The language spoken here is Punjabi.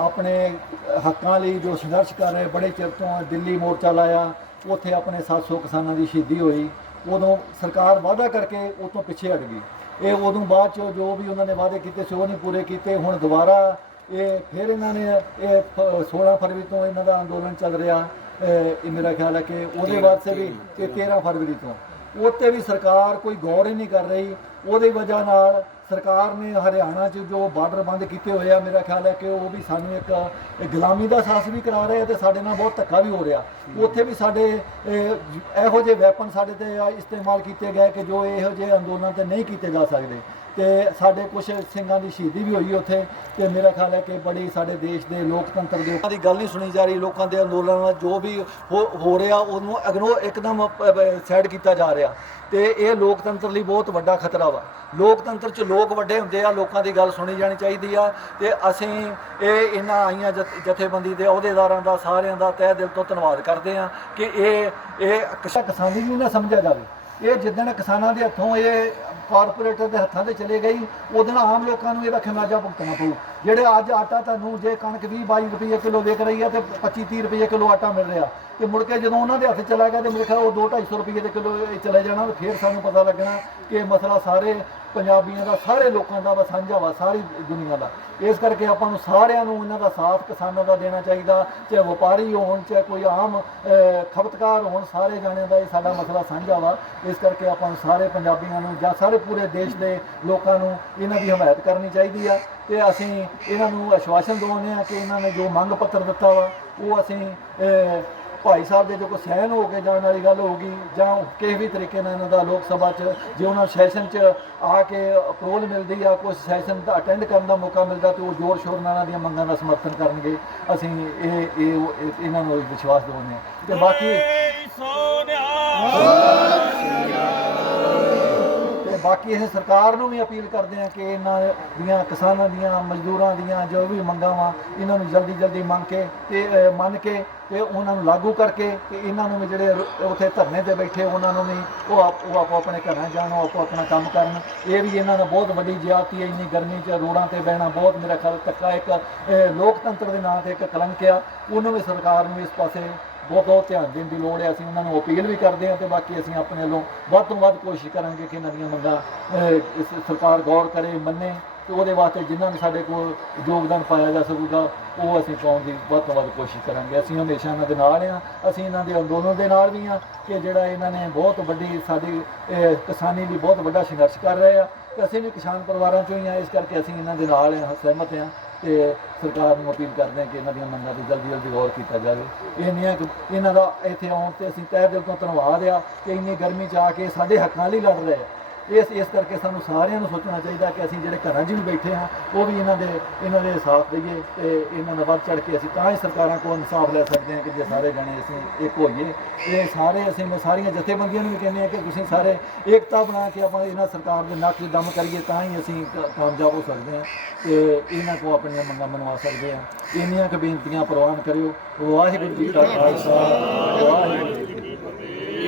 ਆਪਣੇ ਹੱਕਾਂ ਲਈ ਜੋ ਸੰਘਰਸ਼ ਕਰ ਰਹੇ, ਬੜੇ ਚਿਰ ਤੋਂ ਦਿੱਲੀ ਮੋਰਚਾ ਲਾਇਆ, ਉੱਥੇ ਆਪਣੇ 700 ਕਿਸਾਨਾਂ ਦੀ ਸ਼ਹੀਦੀ ਹੋਈ, ਉਦੋਂ ਸਰਕਾਰ ਵਾਅਦਾ ਕਰਕੇ ਉਹ ਤੋਂ ਪਿੱਛੇ ਹਟ ਗਈ। ਇਹ ਉਦੋਂ ਬਾਅਦ ਚ ਜੋ ਵੀ ਉਹਨਾਂ ਨੇ ਵਾਅਦੇ ਕੀਤੇ ਸੀ, ਉਹ ਨਹੀਂ ਪੂਰੇ ਕੀਤੇ, ਹੁਣ ਦੁਬਾਰਾ ਇਹ ਫਿਰ ਇਹਨਾਂ ਨੇ ਇਹ ਫ- 16 ਫਰਵਰੀ ਤੋਂ ਇਹਨਾਂ ਦਾ ਅੰਦੋਲਨ ਚੱਲ ਰਿਹਾ, ਇਹ ਇਹ ਮੇਰਾ ਖਿਆਲ ਹੈ ਕਿ ਉਹਦੇ ਵਾਸਤੇ ਵੀ ਇਹ 13 ਫਰਵਰੀ ਤੋਂ। ਉੱਤੇ ਵੀ ਸਰਕਾਰ ਕੋਈ ਗੌਰ ਹੀ ਨਹੀਂ ਕਰ ਰਹੀ। ਉਹਦੀ ਵਜ੍ਹਾ ਨਾਲ ਸਰਕਾਰ ਨੇ ਹਰਿਆਣਾ 'ਚ ਜੋ ਬਾਰਡਰ ਬੰਦ ਕੀਤੇ ਹੋਏ ਆ, ਮੇਰਾ ਖਿਆਲ ਹੈ ਕਿ ਉਹ ਵੀ ਸਾਨੂੰ ਇੱਕ ਇੱਕ ਗੁਲਾਮੀ ਦਾ ਸਾਹਸ ਵੀ ਕਰਾ ਰਹੇ ਆ ਤੇ ਸਾਡੇ ਨਾਲ ਬਹੁਤ ਧੱਕਾ ਵੀ ਹੋ ਰਿਹਾ। ਉੱਥੇ ਵੀ ਸਾਡੇ ਇਹੋ ਜਿਹੇ ਵੈਪਨ ਸਾਡੇ ਤੇ ਆ, ਇਸਤੇਮਾਲ ਕੀਤੇ ਗਏ ਕਿ ਜੋ ਇਹੋ ਜਿਹੇ ਅੰਦੋਲਨ ਤੇ ਨਹੀਂ ਕੀਤੇ ਜਾ ਸਕਦੇ। ਤੇ ਸਾਡੇ ਕੁਝ ਸਿੰਘਾਂ ਦੀ ਸ਼ਹੀਦੀ ਵੀ ਹੋਈ ਉੱਥੇ ਤੇ ਮੇਰਾ ਖਿਆਲ ਹੈ ਕਿ ਬੜੀ ਸਾਡੇ ਦੇਸ਼ ਦੇ ਲੋਕਤੰਤਰ ਦੇ ਉਹਨਾਂ ਦੀ ਗੱਲ ਨਹੀਂ ਸੁਣੀ ਜਾ ਰਹੀ, ਲੋਕਾਂ ਦੇ ਅੰਦੋਲਨਾਂ ਨਾਲ ਜੋ ਵੀ ਹੋ ਹੋ ਰਿਹਾ ਉਹਨੂੰ ਇਗਨੋਰ ਇੱਕਦਮ ਸਾਈਡ ਕੀਤਾ ਜਾ ਰਿਹਾ ਤੇ ਇਹ ਲੋਕਤੰਤਰ ਲਈ ਬਹੁਤ ਵੱਡਾ ਖਤਰਾ ਵਾ। ਲੋਕਤੰਤਰ 'ਚ ਲੋਕ ਵੱਡੇ ਹੁੰਦੇ ਆ, ਲੋਕਾਂ ਦੀ ਗੱਲ ਸੁਣੀ ਜਾਣੀ ਚਾਹੀਦੀ ਆ ਤੇ ਅਸੀਂ ਇਹ ਇਹਨਾਂ ਆਈਆਂ ਜਥ- ਜਥੇਬੰਦੀ ਦੇ ਅਹੁਦੇਦਾਰਾਂ ਦਾ, ਸਾਰਿਆਂ ਦਾ ਤਹਿ ਦਿਲ ਤੋਂ ਧੰਨਵਾਦ ਕਰਦੇ ਆ ਕਿ ਇਹ ਇਹ ਕਿਸਾਨੀ ਨੂੰ ਨਾ ਸਮਝਿਆ ਜਾਵੇ। ਇਹ ਜਿੱਦਣ ਕਿਸਾਨਾਂ ਦੇ ਹੱਥੋਂ ਇਹ ਕਾਰਪੋਰੇਟਰ ਦੇ ਹੱਥਾਂ ਤੇ ਚਲੇ ਗਈ, ਉਹਦੇ ਨਾਲ ਆਮ ਲੋਕਾਂ ਨੂੰ ਇਹਦਾ ਖਮਿਆਜਾ ਭੁਗਤਣਾ ਪਊ। ਜਿਹੜੇ ਅੱਜ ਆਟਾ ਤੁਹਾਨੂੰ ਜੇ ਕਣਕ 20 22 ਰੁਪਏ ਕਿਲੋ ਵਿਕ ਰਹੀ ਹੈ ਤੇ 25 30 ਰੁਪਏ ਕਿਲੋ ਆਟਾ ਮਿਲ ਰਿਹਾ। ਤੇ ਮੁੜ ਕੇ ਜਦੋਂ ਉਹਨਾਂ ਦੇ ਹੱਥ ਚਲਾ ਗਿਆ ਤੇ ਮੇਰੇ ਖਿਆਲ ਉਹ 2 250 ਰੁਪਏ ਦੇ ਕਿਲੋ ਇਹ ਚਲੇ ਜਾਣਾ ਤੇ ਫਿਰ ਸਾਨੂੰ ਪਤਾ ਲੱਗਣਾ ਕਿ ਇਹ ਮਸਲਾ ਸਾਰੇ ਪੰਜਾਬੀਆਂ ਦਾ, ਸਾਰੇ ਲੋਕਾਂ ਦਾ ਵਾ, ਸਾਂਝਾ ਵਾ, ਸਾਰੀ ਦੁਨੀਆ ਦਾ। ਇਸ ਕਰਕੇ ਆਪਾਂ ਨੂੰ ਸਾਰਿਆਂ ਨੂੰ ਇਹਨਾਂ ਦਾ ਸਾਥ ਕਿਸਾਨਾਂ ਦਾ ਦੇਣਾ ਚਾਹੀਦਾ, ਚਾਹੇ ਵਪਾਰੀ ਹੋਣ, ਚਾਹੇ ਕੋਈ ਆਮ ਖਪਤਕਾਰ ਹੋਣ, ਸਾਰੇ ਜਾਣਿਆਂ ਦਾ ਇਹ ਸਾਡਾ ਮਸਲਾ ਸਾਂਝਾ ਵਾ। ਇਸ ਕਰਕੇ ਆਪਾਂ ਨੂੰ ਸਾਰੇ ਪੰਜਾਬੀਆਂ ਨੂੰ ਜਾਂ ਸਾਰੇ ਪੂਰੇ ਦੇਸ਼ ਦੇ ਲੋਕਾਂ ਨੂੰ ਇਹਨਾਂ ਦੀ ਹਮਾਇਤ ਕਰਨੀ ਚਾਹੀਦੀ ਆ ਤੇ ਅਸੀਂ ਇਹਨਾਂ ਨੂੰ ਆਸ਼ਵਾਸਨ ਦਿਵਾਉਂਦੇ ਆ ਕਿ ਇਹਨਾਂ ਨੇ ਜੋ ਮੰਗ ਪੱਤਰ ਦਿੱਤਾ ਵਾ, ਉਹ ਅਸੀਂ ਭਾਈ ਸਾਹਿਬ ਦੇ ਜੋ ਕੋ ਸਹਿਨ ਹੋ ਕੇ ਜਾਣ ਵਾਲੀ ਗੱਲ ਹੋਗੀ ਜਾਂ ਕਿਸੇ ਵੀ ਤਰੀਕੇ ਨਾਲ ਇਹਨਾਂ ਦਾ ਲੋਕ ਸਭਾ 'ਚ, ਜੇ ਉਹਨਾਂ ਸੈਸ਼ਨ 'ਚ ਆ ਕੇ ਅਪਰੂਵਲ ਮਿਲਦੀ ਆ ਕੋਈ ਸੈਸ਼ਨ ਦਾ ਅਟੈਂਡ ਕਰਨ ਦਾ ਮੌਕਾ ਮਿਲਦਾ ਤੇ ਉਹ ਜ਼ੋਰ ਸ਼ੋਰ ਨਾਲ ਇਹਨਾਂ ਦੀਆਂ ਮੰਗਾਂ ਦਾ ਸਮਰਥਨ ਕਰਨਗੇ, ਅਸੀਂ ਇਹ ਇਹ ਇਹਨਾਂ ਨੂੰ ਵਿਸ਼ਵਾਸ ਦਿਵਾਉਂਦੇ ਹਾਂ। ਤੇ ਬਾਕੀ ਤੇ ਬਾਕੀ ਇਹ ਸਰਕਾਰ ਨੂੰ ਵੀ ਅਪੀਲ ਕਰਦੇ ਹਾਂ ਕਿ ਇਹਨਾਂ ਦੀਆਂ ਕਿਸਾਨਾਂ ਦੀਆਂ, ਮਜ਼ਦੂਰਾਂ ਦੀਆਂ ਜੋ ਵੀ ਮੰਗਾਂ ਵਾ, ਇਹਨਾਂ ਨੂੰ ਜਲਦੀ ਜਲਦੀ ਮੰਗ ਕੇ ਤੇ ਮੰਨ ਕੇ ਤੇ ਉਹਨਾਂ ਨੂੰ ਲਾਗੂ ਕਰਕੇ ਤੇ ਇਹਨਾਂ ਨੂੰ ਵੀ ਜਿਹੜੇ ਉੱਥੇ ਧਰਨੇ ਤੇ ਬੈਠੇ ਉਹਨਾਂ ਨੂੰ ਵੀ ਉਹ ਉਹ ਆਪੋ ਆਪਣੇ ਘਰਾਂ ਜਾਣ, ਉਹ ਆਪੋ ਆਪਣਾ ਕੰਮ ਕਰਨ। ਇਹ ਵੀ ਇਹਨਾਂ ਦਾ ਬਹੁਤ ਵੱਡੀ ਜ਼ਿਆਦਤੀ ਹੈ ਇੰਨੀ ਗਰਮੀ 'ਚ ਰੋਡਾਂ ਤੇ ਬਹਿਣਾ ਬਹੁਤ ਮੇਰਾ ਖਿਆਲ ਧੱਕਾ ਇੱਕ ਲੋਕਤੰਤਰ ਦੇ ਨਾਂ ਤੇ ਇੱਕ ਕਲੰਕ ਆ। ਉਹਨੂੰ ਵੀ ਸਰਕਾਰ ਨੂੰ ਇਸ ਪਾਸੇ ਬਹੁਤ ਬਹੁਤ ਧਿਆਨ ਦੇਣ ਦੀ ਲੋੜ ਹੈ। ਅਸੀਂ ਉਹਨਾਂ ਨੂੰ ਅਪੀਲ ਵੀ ਕਰਦੇ ਹਾਂ ਤੇ ਬਾਕੀ ਅਸੀਂ ਆਪਣੇ ਵੱਲੋਂ ਵੱਧ ਤੋਂ ਵੱਧ ਕੋਸ਼ਿਸ਼ ਕਰਾਂਗੇ ਕਿ ਇਹਨਾਂ ਦੀਆਂ ਮੰਗਾਂ ਇਸ ਸਰਕਾਰ ਗੌਰ ਕਰੇ, ਮੰਨੇ ਤੇ ਉਹਦੇ ਵਾਸਤੇ ਜਿਨ੍ਹਾਂ ਵੀ ਸਾਡੇ ਕੋਲ ਯੋਗਦਾਨ ਪਾਇਆ ਜਾ ਸਕੂਗਾ, ਉਹ ਅਸੀਂ ਪਾਉਣ ਦੀ ਵੱਧ ਤੋਂ ਵੱਧ ਕੋਸ਼ਿਸ਼ ਕਰਾਂਗੇ। ਅਸੀਂ ਹਮੇਸ਼ਾ ਇਹਨਾਂ ਦੇ ਨਾਲ ਆ ਅਸੀਂ ਇਹਨਾਂ ਦੇ ਅੰਦੋਲਨ ਦੇ ਨਾਲ ਵੀ ਆ ਕਿ ਜਿਹੜਾ ਇਹਨਾਂ ਨੇ ਬਹੁਤ ਵੱਡੀ ਸਾਡੀ ਕਿਸਾਨੀ ਲਈ ਬਹੁਤ ਵੱਡਾ ਸੰਘਰਸ਼ ਕਰ ਰਹੇ ਆ। ਤੇ ਅਸੀਂ ਵੀ ਕਿਸਾਨ ਪਰਿਵਾਰਾਂ ਚੋਂ ਹੀ ਆ ਇਸ ਕਰਕੇ ਅਸੀਂ ਇਹਨਾਂ ਦੇ ਨਾਲ ਆ ਸਹਿਮਤ ਆ ਤੇ ਸਰਕਾਰ ਨੂੰ ਅਪੀਲ ਕਰਦੇ ਹਾਂ ਕਿ ਇਹਨਾਂ ਦੀਆਂ ਮੰਗਾਂ ਤੇ ਜਲਦੀ ਜਲਦੀ ਗੌਰ ਕੀਤਾ ਜਾਵੇ। ਇਹ ਨਹੀਂ ਹੈ ਕਿ ਇਹਨਾਂ ਦਾ ਇੱਥੇ ਆਉਣ ਤੇ ਅਸੀਂ ਤਹਿ ਦਿਲ ਤੋਂ ਧੰਨਵਾਦ ਆ ਕਿ ਇੰਨੀ ਗਰਮੀ ਚ ਆ ਕੇ ਸਾਡੇ ਹੱਕਾਂ ਲਈ ਲੜ ਰਹੇ ਆ। ਇਸ ਇਸ ਕਰਕੇ ਸਾਨੂੰ ਸਾਰਿਆਂ ਨੂੰ ਸੋਚਣਾ ਚਾਹੀਦਾ ਕਿ ਅਸੀਂ ਜਿਹੜੇ ਘਰਾਂ 'ਚ ਵੀ ਬੈਠੇ ਹਾਂ, ਉਹ ਵੀ ਇਹਨਾਂ ਦੇ ਇਹਨਾਂ ਦੇ ਸਾਥ ਦਈਏ ਤੇ ਇਹਨਾਂ ਦਾ ਵੱਧ ਚੜ ਕੇ ਅਸੀਂ ਤਾਂ ਹੀ ਸਰਕਾਰਾਂ ਕੋਲ ਇਨਸਾਫ ਲੈ ਸਕਦੇ ਹਾਂ ਕਿ ਜੇ ਸਾਰੇ ਜਣੇ ਅਸੀਂ ਇੱਕ ਹੋਈਏ। ਤੇ ਸਾਰੇ ਅਸੀਂ ਸਾਰੀਆਂ ਜਥੇਬੰਦੀਆਂ ਨੂੰ ਵੀ ਕਹਿੰਦੇ ਹਾਂ ਕਿ ਤੁਸੀਂ ਸਾਰੇ ਏਕਤਾ ਬਣਾ ਕੇ ਆਪਾਂ ਇਹਨਾਂ ਸਰਕਾਰ ਦੇ ਨੱਕ 'ਚ ਦਮ ਕਰੀਏ ਤਾਂ ਹੀ ਅਸੀਂ ਕ- ਕਾਮਯਾਬ ਹੋ ਸਕਦੇ ਹਾਂ ਤੇ ਇਹਨਾਂ ਕੋ ਆਪਣੀਆਂ ਮੰਗਾਂ ਮਨਵਾ ਸਕਦੇ ਹਾਂ। ਇੰਨੀਆਂ ਕੁ ਬੇਨਤੀਆਂ ਪ੍ਰਵਾਨ ਕਰਿਓ। ਵਾਹਿਗੁਰੂ ਜੀ ਕਾ ਖਾਲਸਾ, ਵਾਹਿਗੁਰੂ ਜੀ